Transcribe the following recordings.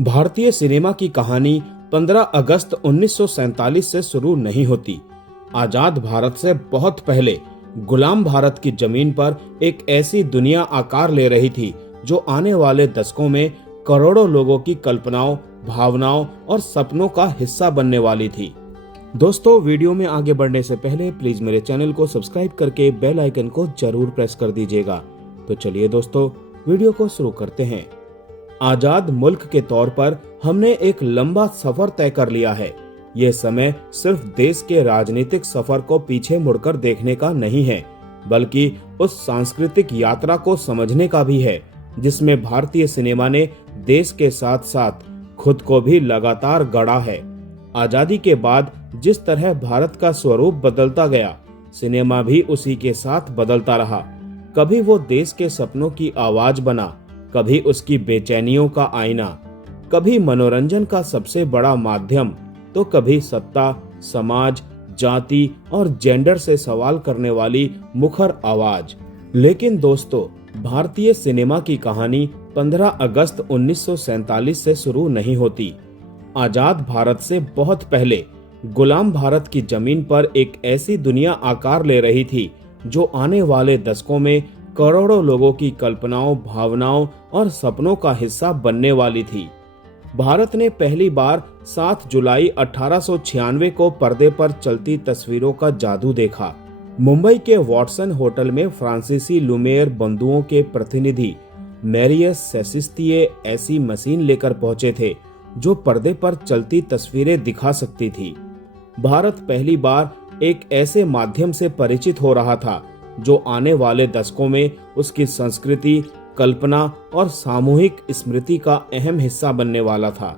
भारतीय सिनेमा की कहानी 15 अगस्त 1947 से शुरू नहीं होती। आजाद भारत से बहुत पहले गुलाम भारत की जमीन पर एक ऐसी दुनिया आकार ले रही थी जो आने वाले दशकों में करोड़ों लोगों की कल्पनाओं, भावनाओं और सपनों का हिस्सा बनने वाली थी। दोस्तों, वीडियो में आगे बढ़ने से पहले प्लीज मेरे चैनल को सब्सक्राइब करके बेल आइकन को जरूर प्रेस कर दीजिएगा। तो चलिए दोस्तों, वीडियो को शुरू करते हैं। आजाद मुल्क के तौर पर हमने एक लंबा सफर तय कर लिया है। ये समय सिर्फ देश के राजनीतिक सफर को पीछे मुड़कर देखने का नहीं है, बल्कि उस सांस्कृतिक यात्रा को समझने का भी है जिसमें भारतीय सिनेमा ने देश के साथ साथ खुद को भी लगातार गढ़ा है। आजादी के बाद जिस तरह भारत का स्वरूप बदलता गया, सिनेमा भी उसी के साथ बदलता रहा। कभी वो देश के सपनों की आवाज बना, कभी उसकी बेचैनियों का आईना, कभी मनोरंजन का सबसे बड़ा माध्यम, तो कभी सत्ता, समाज, जाति और जेंडर से सवाल करने वाली मुखर आवाज। लेकिन दोस्तों, भारतीय सिनेमा की कहानी 15 अगस्त 1947 से शुरू नहीं होती। आजाद भारत से बहुत पहले गुलाम भारत की जमीन पर एक ऐसी दुनिया आकार ले रही थी जो आने वाले दशकों में करोड़ों लोगों की कल्पनाओं, भावनाओं और सपनों का हिस्सा बनने वाली थी। भारत ने पहली बार 7 जुलाई 1896 को पर्दे पर चलती तस्वीरों का जादू देखा। मुंबई के वॉटसन होटल में फ्रांसीसी लुमियर बंधुओं के प्रतिनिधि मैरियस सेसिस्तिये ऐसी मशीन लेकर पहुंचे थे जो पर्दे पर चलती तस्वीरें दिखा सकती थी। भारत पहली बार एक ऐसे माध्यम से परिचित हो रहा था जो आने वाले दशकों में उसकी संस्कृति, कल्पना और सामूहिक स्मृति का अहम हिस्सा बनने वाला था।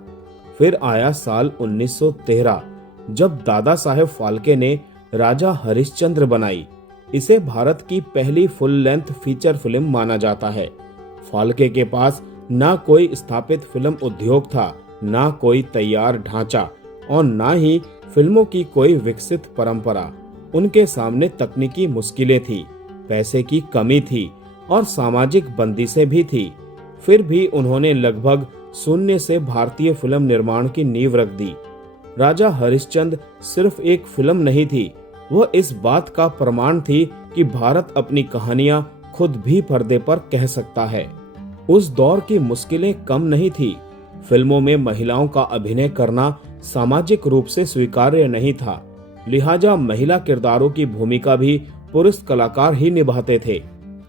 फिर आया साल 1913, जब दादा साहेब फाल्के ने राजा हरिश्चंद्र बनाई। इसे भारत की पहली फुल लेंथ फीचर फिल्म माना जाता है। फाल्के के पास ना कोई स्थापित फिल्म उद्योग था, ना कोई तैयार ढांचा और ना ही फिल्मों की कोई विकसित परंपरा। उनके सामने तकनीकी मुश्किलें थी, पैसे की कमी थी और सामाजिक बंदिशें भी थी। फिर भी उन्होंने लगभग शून्य से भारतीय फिल्म निर्माण की नींव रख दी। राजा हरिश्चंद्र सिर्फ एक फिल्म नहीं थी, वह इस बात का प्रमाण थी कि भारत अपनी कहानियां खुद भी पर्दे पर कह सकता है। उस दौर की मुश्किलें कम नहीं थी। फिल्मों में महिलाओं का अभिनय करना सामाजिक रूप से स्वीकार्य नहीं था, लिहाजा महिला किरदारों की भूमिका भी पुरुष कलाकार ही निभाते थे।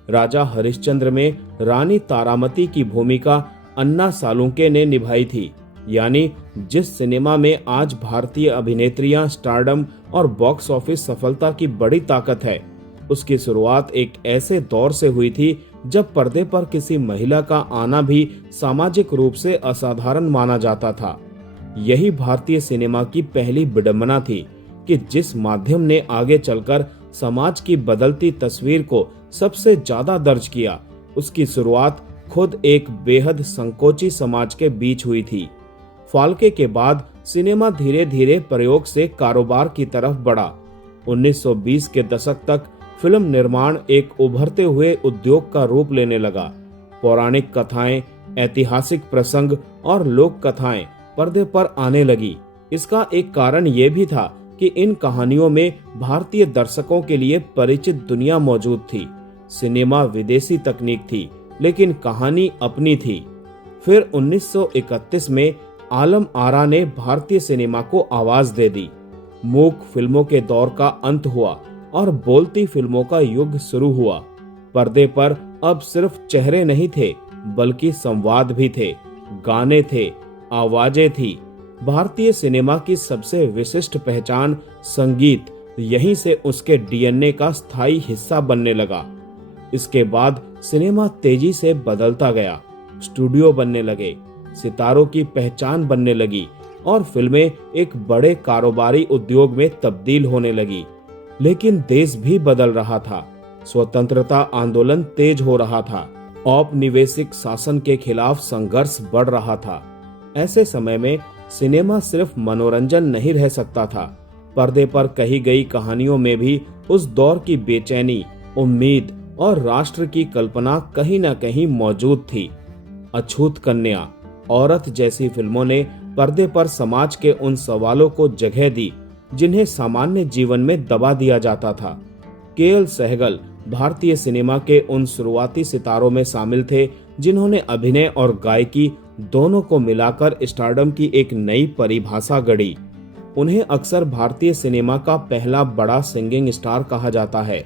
राजा हरिश्चंद्र में रानी तारामती की भूमिका अन्ना सालुंके ने निभाई थी। यानी जिस सिनेमा में आज भारतीय अभिनेत्रियां स्टारडम और बॉक्स ऑफिस सफलता की बड़ी ताकत है, उसकी शुरुआत एक ऐसे दौर से हुई थी जब पर्दे पर किसी महिला का आना भी सामाजिक रूप से असाधारण माना जाता था। यही भारतीय सिनेमा की पहली विडंबना थी कि जिस माध्यम ने आगे चलकर समाज की बदलती तस्वीर को सबसे ज्यादा दर्ज किया, उसकी शुरुआत खुद एक बेहद संकोची समाज के बीच हुई थी। फाल्के के बाद सिनेमा धीरे धीरे प्रयोग से कारोबार की तरफ बढ़ा। 1920 के दशक तक फिल्म निर्माण एक उभरते हुए उद्योग का रूप लेने लगा। पौराणिक कथाएं, ऐतिहासिक प्रसंग और लोक कथाएं पर्दे पर आने लगी। इसका एक कारण ये भी था कि इन कहानियों में भारतीय दर्शकों के लिए परिचित दुनिया मौजूद थी। सिनेमा विदेशी तकनीक थी, लेकिन कहानी अपनी थी। फिर 1931 में आलम आरा ने भारतीय सिनेमा को आवाज दे दी। मूक फिल्मों के दौर का अंत हुआ और बोलती फिल्मों का युग शुरू हुआ। पर्दे पर अब सिर्फ चेहरे नहीं थे, बल्कि संवाद भी थे, गाने थे, आवाजें थी। भारतीय सिनेमा की सबसे विशिष्ट पहचान संगीत यहीं से उसके डीएनए का स्थायी हिस्सा बनने लगा। इसके बाद सिनेमा तेजी से बदलता गया, स्टूडियो बनने लगे, सितारों की पहचान बनने लगी और फिल्में एक बड़े कारोबारी उद्योग में तब्दील होने लगी। लेकिन देश भी बदल रहा था, स्वतंत्रता आंदोलन तेज हो रहा था, औपनिवेशिक शासन के खिलाफ संघर्ष बढ़ रहा था। ऐसे समय में सिनेमा सिर्फ मनोरंजन नहीं रह सकता था। पर्दे पर कही गई कहानियों में भी उस दौर की बेचैनी, उम्मीद और राष्ट्र की कल्पना कहीं न कहीं मौजूद थी। अछूत कन्या, औरत जैसी फिल्मों ने पर्दे पर समाज के उन सवालों को जगह दी जिन्हें सामान्य जीवन में दबा दिया जाता था। के.एल. सहगल भारतीय सिनेमा के उन शुरुआती सितारों में शामिल थे जिन्होंने अभिनय और गायकी दोनों को मिलाकर स्टारडम की एक नई परिभाषा गढ़ी। उन्हें अक्सर भारतीय सिनेमा का पहला बड़ा सिंगिंग स्टार कहा जाता है।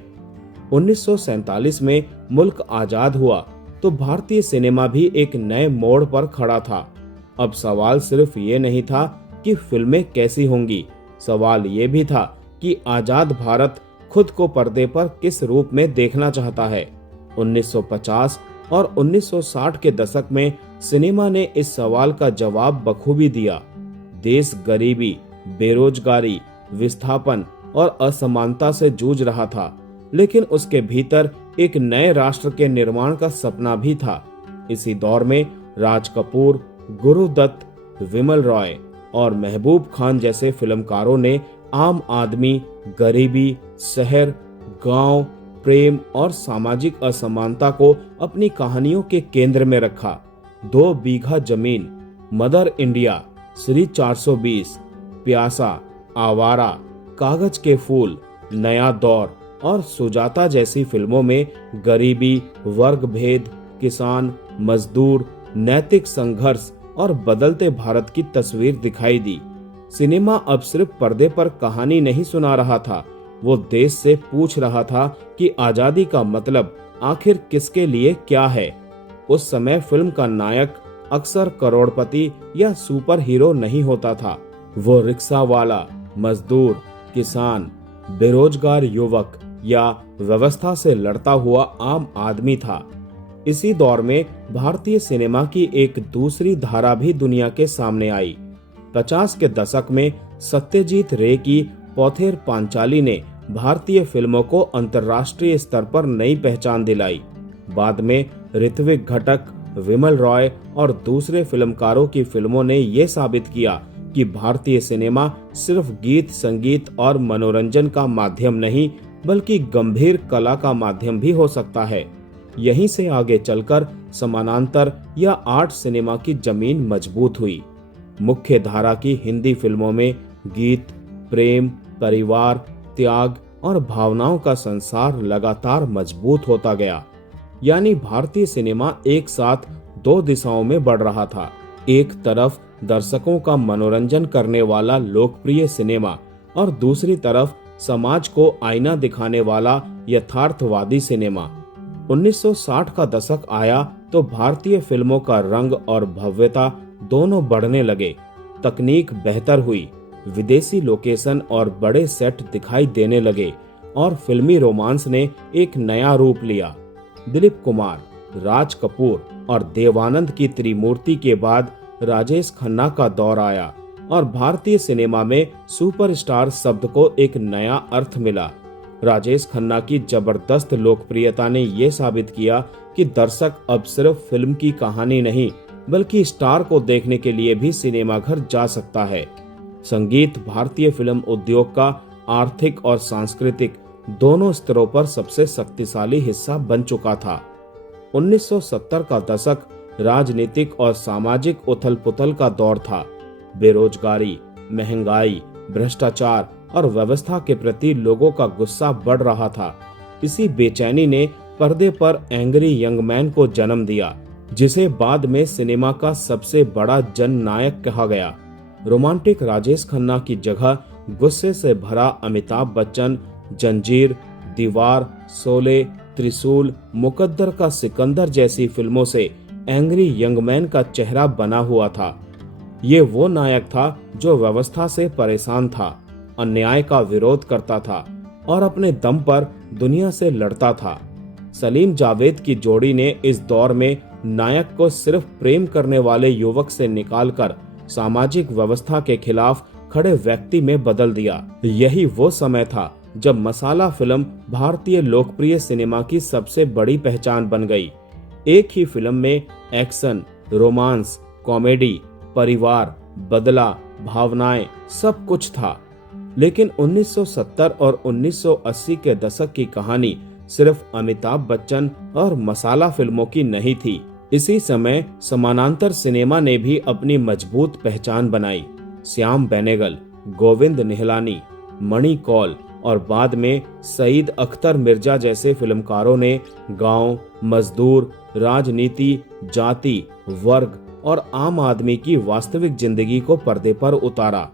1947 में मुल्क आजाद हुआ तो भारतीय सिनेमा भी एक नए मोड़ पर खड़ा था। अब सवाल सिर्फ ये नहीं था कि फिल्में कैसी होंगी, सवाल ये भी था कि आजाद भारत खुद को पर्दे पर किस रूप में देखना चाहता है। 1950 और 1960 के दशक में सिनेमा ने इस सवाल का जवाब बखूबी दिया। देश गरीबी, बेरोजगारी, विस्थापन और असमानता से जूझ रहा था, लेकिन उसके भीतर एक नए राष्ट्र के निर्माण का सपना भी था। इसी दौर में राज कपूर, गुरुदत्त, विमल रॉय और महबूब खान जैसे फिल्मकारों ने आम आदमी, गरीबी, शहर, गांव, प्रेम और सामाजिक असमानता को अपनी कहानियों के केंद्र में रखा। 2 बीघा जमीन, मदर इंडिया, श्री 420, प्यासा, आवारा, कागज के फूल, नया दौर और सुजाता जैसी फिल्मों में गरीबी, वर्ग भेद, किसान, मजदूर, नैतिक संघर्ष और बदलते भारत की तस्वीर दिखाई दी। सिनेमा अब सिर्फ पर्दे पर कहानी नहीं सुना रहा था, वो देश से पूछ रहा था कि आजादी का मतलब आखिर किसके लिए क्या है। उस समय फिल्म का नायक अक्सर करोड़पति या सुपर हीरो नहीं होता था, वो रिक्शा वाला, मजदूर, किसान, बेरोजगार युवक या व्यवस्था से लड़ता हुआ आम आदमी था। इसी दौर में भारतीय सिनेमा की एक दूसरी धारा भी दुनिया के सामने आई। 50 के दशक में सत्यजीत रे की पौथेर पांचाली ने भारतीय फिल्मों को अंतर्राष्ट्रीय स्तर पर नई पहचान दिलाई। बाद में ऋत्विक घटक, विमल रॉय और दूसरे फिल्मकारों की फिल्मों ने ये साबित किया कि भारतीय सिनेमा सिर्फ गीत, संगीत और मनोरंजन का माध्यम नहीं बल्कि गंभीर कला का माध्यम भी हो सकता है। यहीं से आगे चलकर समानांतर या आर्ट सिनेमा की जमीन मजबूत हुई। मुख्य धारा की हिंदी फिल्मों में गीत, प्रेम, परिवार, त्याग और भावनाओं का संसार लगातार मजबूत होता गया। यानी भारतीय सिनेमा एक साथ 2 दिशाओं में बढ़ रहा था। एक तरफ दर्शकों का मनोरंजन करने वाला लोकप्रिय सिनेमा और दूसरी तरफ समाज को आईना दिखाने वाला यथार्थवादी सिनेमा। 1960 का दशक आया तो भारतीय फिल्मों का रंग और भव्यता दोनों बढ़ने लगे। तकनीक बेहतर हुई, विदेशी लोकेशन और बड़े सेट दिखाई देने लगे और फिल्मी रोमांस ने एक नया रूप लिया। दिलीप कुमार, राज कपूर और देवानंद की त्रिमूर्ति के बाद राजेश खन्ना का दौर आया और भारतीय सिनेमा में सुपरस्टार शब्द को एक नया अर्थ मिला। राजेश खन्ना की जबरदस्त लोकप्रियता ने ये साबित किया कि दर्शक अब सिर्फ फिल्म की कहानी नहीं बल्कि स्टार को देखने के लिए भी सिनेमाघर जा सकता है। संगीत भारतीय फिल्म उद्योग का आर्थिक और सांस्कृतिक दोनों स्तरों पर सबसे शक्तिशाली हिस्सा बन चुका था। 1970 का दशक राजनीतिक और सामाजिक उथल-पुथल का दौर था। बेरोजगारी, महंगाई, भ्रष्टाचार और व्यवस्था के प्रति लोगों का गुस्सा बढ़ रहा था। इसी बेचैनी ने पर्दे पर एंग्री यंग मैन को जन्म दिया, जिसे बाद में सिनेमा का सबसे बड़ा जननायक कहा गया। रोमांटिक राजेश खन्ना की जगह गुस्से से भरा अमिताभ बच्चन जंजीर, दीवार, शोले, त्रिशूल, मुकद्दर का सिकंदर जैसी फिल्मों से एंग्री यंग मैन का चेहरा बना हुआ था। ये वो नायक था जो व्यवस्था से परेशान था, अन्याय का विरोध करता था और अपने दम पर दुनिया से लड़ता था। सलीम जावेद की जोड़ी ने इस दौर में नायक को सिर्फ प्रेम करने वाले युवक से निकालकर सामाजिक व्यवस्था के खिलाफ खड़े व्यक्ति में बदल दिया। यही वो समय था जब मसाला फिल्म भारतीय लोकप्रिय सिनेमा की सबसे बड़ी पहचान बन गई। एक ही फिल्म में एक्शन, रोमांस, कॉमेडी, परिवार, बदला, भावनाएं सब कुछ था। लेकिन 1970 और 1980 के दशक की कहानी सिर्फ अमिताभ बच्चन और मसाला फिल्मों की नहीं थी। इसी समय समानांतर सिनेमा ने भी अपनी मजबूत पहचान बनाई। श्याम बेनेगल, गोविंद निहलानी, मणि कौल और बाद में सईद अख्तर मिर्जा जैसे फिल्मकारों ने गांव, मजदूर, राजनीति, जाति, वर्ग और आम आदमी की वास्तविक जिंदगी को पर्दे पर उतारा।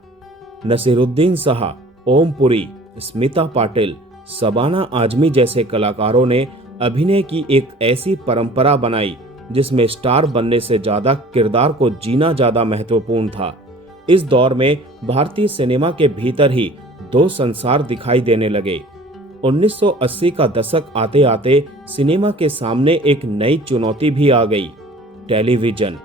नसीरुद्दीन शाह, ओम पुरी, स्मिता पाटिल, शबाना आजमी जैसे कलाकारों ने अभिनय की एक ऐसी परंपरा बनाई जिसमें स्टार बनने से ज्यादा किरदार को जीना ज्यादा महत्वपूर्ण था। इस दौर में भारतीय सिनेमा के भीतर ही दो संसार दिखाई देने लगे। 1980 का दशक आते आते सिनेमा के सामने एक नई चुनौती भी आ गई, टेलीविजन।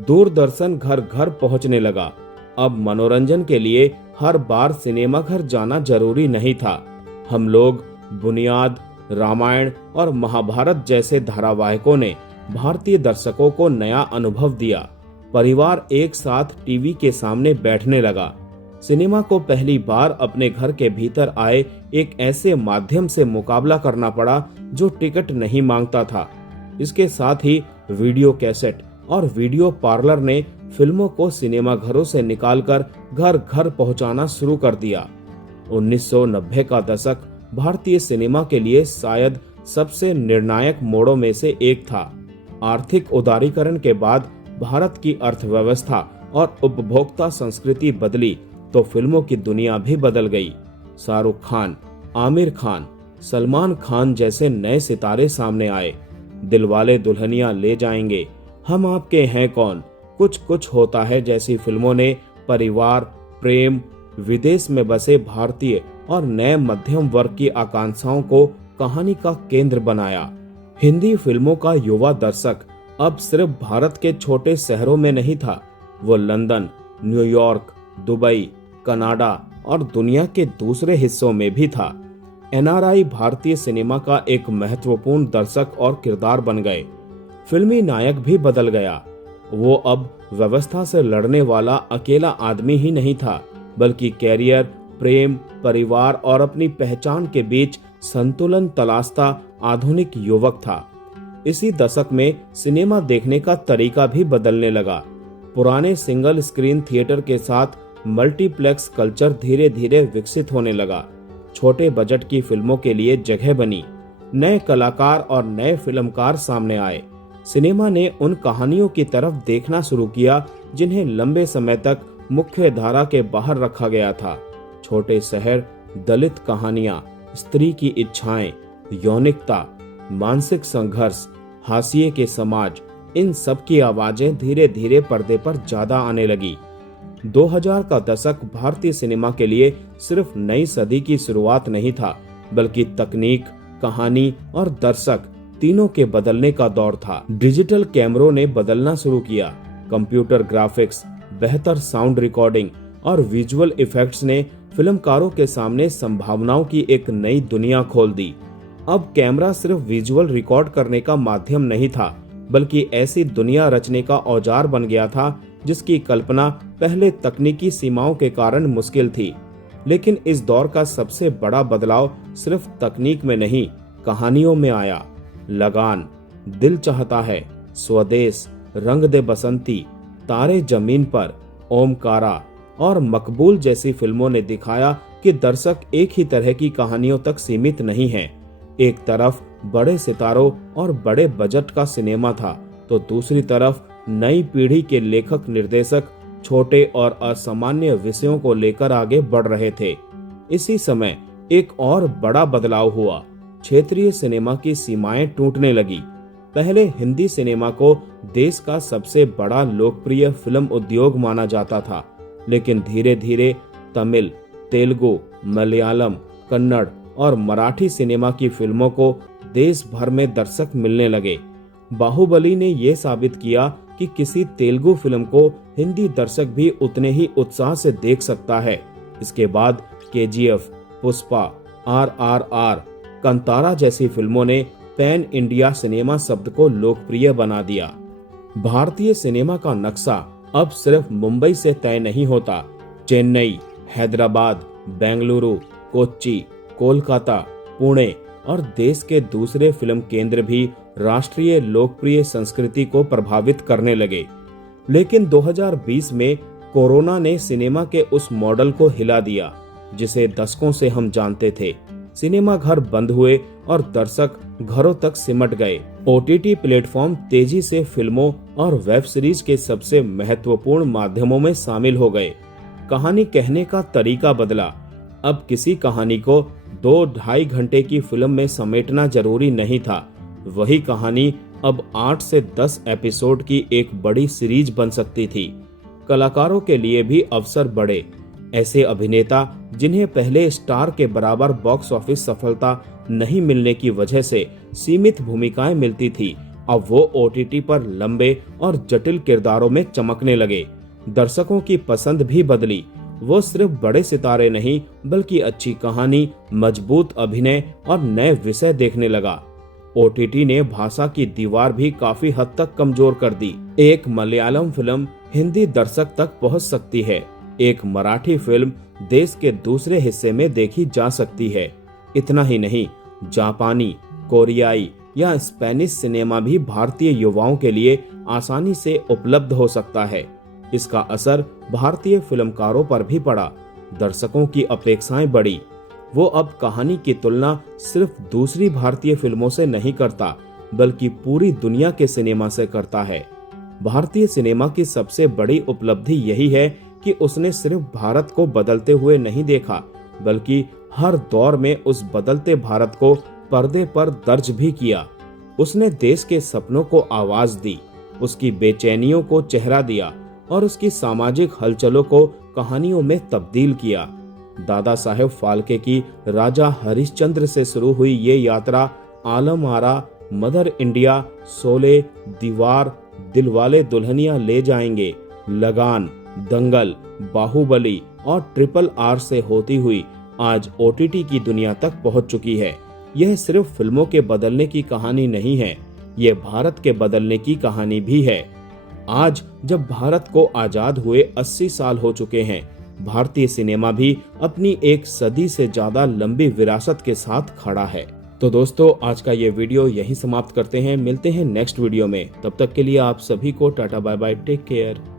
दूरदर्शन घर घर पहुंचने लगा। अब मनोरंजन के लिए हर बार सिनेमा घर जाना जरूरी नहीं था। हम लोग बुनियाद, रामायण और महाभारत जैसे धारावाहिकों ने भारतीय दर्शकों को नया अनुभव दिया। परिवार एक साथ टीवी के सामने बैठने लगा। सिनेमा को पहली बार अपने घर के भीतर आए एक ऐसे माध्यम से मुकाबला करना पड़ा जो टिकट नहीं मांगता था। इसके साथ ही वीडियो कैसेट और वीडियो पार्लर ने फिल्मों को सिनेमा घरों से निकालकर घर घर पहुंचाना शुरू कर दिया। 1990 का दशक भारतीय सिनेमा के लिए शायद सबसे निर्णायक मोड़ों में से एक था। आर्थिक उदारीकरण के बाद भारत की अर्थव्यवस्था और उपभोक्ता संस्कृति बदली तो फिल्मों की दुनिया भी बदल गई। शाहरुख खान, आमिर खान, सलमान खान जैसे नए सितारे सामने आए। दिलवाले दुल्हनिया ले जाएंगे, हम आपके हैं कौन, कुछ कुछ होता है जैसी फिल्मों ने परिवार, प्रेम, विदेश में बसे भारतीय और नए मध्यम वर्ग की आकांक्षाओं को कहानी का केंद्र बनाया। हिंदी फिल्मों का युवा दर्शक अब सिर्फ भारत के छोटे शहरों में नहीं था, वो लंदन, न्यूयॉर्क, दुबई, कनाडा और दुनिया के दूसरे हिस्सों में भी था। एनआरआई भारतीय सिनेमा का एक महत्वपूर्ण दर्शक और किरदार बन गए। फिल्मी नायक भी बदल गया। वो अब व्यवस्था से लड़ने वाला अकेला आदमी ही नहीं था, बल्कि कैरियर, प्रेम, परिवार और अपनी पहचान के बीच संतुलन तलाशता आधुनिक युवक था। इसी दशक में सिनेमा देखने का तरीका भी बदलने लगा। पुराने सिंगल स्क्रीन थिएटर के साथ मल्टीप्लेक्स कल्चर धीरे धीरे विकसित होने लगा। छोटे बजट की फिल्मों के लिए जगह बनी। नए कलाकार और नए फिल्मकार सामने आए। सिनेमा ने उन कहानियों की तरफ देखना शुरू किया जिन्हें लंबे समय तक मुख्य धारा के बाहर रखा गया था। छोटे शहर, दलित कहानियां, स्त्री की इच्छाएं, यौनिकता, मानसिक संघर्ष, हाशिए के समाज, इन सब की आवाजें धीरे धीरे पर्दे पर ज्यादा आने लगी। 2000 का दशक भारतीय सिनेमा के लिए सिर्फ नई सदी की शुरुआत नहीं था, बल्कि तकनीक, कहानी और दर्शक तीनों के बदलने का दौर था। डिजिटल कैमरों ने बदलना शुरू किया। कंप्यूटर ग्राफिक्स, बेहतर साउंड रिकॉर्डिंग और विजुअल इफेक्ट्स ने फिल्मकारों के सामने संभावनाओं की एक नई दुनिया खोल दी। अब कैमरा सिर्फ विजुअल रिकॉर्ड करने का माध्यम नहीं था, बल्कि ऐसी दुनिया रचने का औजार बन गया था जिसकी कल्पना पहले तकनीकी सीमाओं के कारण मुश्किल थी। लेकिन इस दौर का सबसे बड़ा बदलाव सिर्फ तकनीक में नहीं, कहानियों में आया। लगान, दिल चाहता है, स्वदेश, रंग दे बसंती, तारे जमीन पर, ओमकारा और मकबूल जैसी फिल्मों ने दिखाया कि दर्शक एक ही तरह की कहानियों तक सीमित नहीं है। एक तरफ बड़े सितारों और बड़े बजट का सिनेमा था, तो दूसरी तरफ नई पीढ़ी के लेखक निर्देशक छोटे और असामान्य विषयों को लेकर आगे बढ़ रहे थे। इसी समय एक और बड़ा बदलाव हुआ। क्षेत्रीय सिनेमा की सीमाएं टूटने लगी। पहले हिंदी सिनेमा को देश का सबसे बड़ा लोकप्रिय फिल्म उद्योग माना जाता था, लेकिन धीरे धीरे तमिल, तेलुगु, मलयालम, कन्नड़ और मराठी सिनेमा की फिल्मों को देश भर में दर्शक मिलने लगे। बाहुबली ने यह साबित किया कि किसी तेलुगु फिल्म को हिंदी दर्शक भी उतने ही उत्साह से देख सकता है। इसके बाद केजीएफ, पुष्पा, RRR, कंतारा जैसी फिल्मों ने पैन इंडिया सिनेमा शब्द को लोकप्रिय बना दिया। भारतीय सिनेमा का नक्शा अब सिर्फ मुंबई से तय नहीं होता। चेन्नई, हैदराबाद, बेंगलुरु, कोच्चि, कोलकाता, पुणे और देश के दूसरे फिल्म केंद्र भी राष्ट्रीय लोकप्रिय संस्कृति को प्रभावित करने लगे। लेकिन 2020 में कोरोना ने सिनेमा के उस मॉडल को हिला दिया जिसे दशकों से हम जानते थे। सिनेमा घर बंद हुए और दर्शक घरों तक सिमट गए। ओटीटी प्लेटफॉर्म तेजी से फिल्मों और वेब सीरीज के सबसे महत्वपूर्ण माध्यमों में शामिल हो गए। कहानी कहने का तरीका बदला। अब किसी कहानी को 2-2.5 घंटे की फिल्म में समेटना जरूरी नहीं था। वही कहानी अब 8 से 10 एपिसोड की एक बड़ी सीरीज बन सकती थी। कलाकारों के लिए भी अवसर बढ़े। ऐसे अभिनेता जिन्हें पहले स्टार के बराबर बॉक्स ऑफिस सफलता नहीं मिलने की वजह से सीमित भूमिकाएं मिलती थी, अब वो ओटीटी पर लंबे और जटिल किरदारों में चमकने लगे। दर्शकों की पसंद भी बदली। वो सिर्फ बड़े सितारे नहीं बल्कि अच्छी कहानी, मजबूत अभिनय और नए विषय देखने लगा। ओटीटी ने भाषा की दीवार भी काफी हद तक कमजोर कर दी। एक मलयालम फिल्म हिंदी दर्शक तक पहुंच सकती है, एक मराठी फिल्म देश के दूसरे हिस्से में देखी जा सकती है। इतना ही नहीं, जापानी, कोरियाई या स्पेनिश सिनेमा भी भारतीय युवाओं के लिए आसानी से उपलब्ध हो सकता है। इसका असर भारतीय फिल्मकारों पर भी पड़ा। दर्शकों की अपेक्षाएं बढ़ी। वो अब कहानी की तुलना सिर्फ दूसरी भारतीय फिल्मों से नहीं करता बल्कि पूरी दुनिया के सिनेमा से करता है। भारतीय सिनेमा की सबसे बड़ी उपलब्धि यही है कि उसने सिर्फ भारत को बदलते हुए नहीं देखा बल्कि हर दौर में उस बदलते भारत को पर्दे पर दर्ज भी किया। उसने देश के सपनों को आवाज दी, उसकी बेचैनियों को चेहरा दिया और उसकी सामाजिक हलचलों को कहानियों में तब्दील किया। दादा साहेब फाल्के की राजा हरिश्चंद्र से शुरू हुई ये यात्रा आलम आरा, मदर इंडिया, शोले, दीवार, दिलवाले दुल्हनिया ले जाएंगे, लगान, दंगल, बाहुबली और RRR से होती हुई आज ओटीटी की दुनिया तक पहुंच चुकी है। यह सिर्फ फिल्मों के बदलने की कहानी नहीं है, ये भारत के बदलने की कहानी भी है। आज जब भारत को आजाद हुए 80 साल हो चुके हैं, भारतीय सिनेमा भी अपनी एक सदी से ज्यादा लंबी विरासत के साथ खड़ा है। तो दोस्तों, आज का ये वीडियो यहीं समाप्त करते हैं। मिलते हैं नेक्स्ट वीडियो में। तब तक के लिए आप सभी को tata bye bye, take care.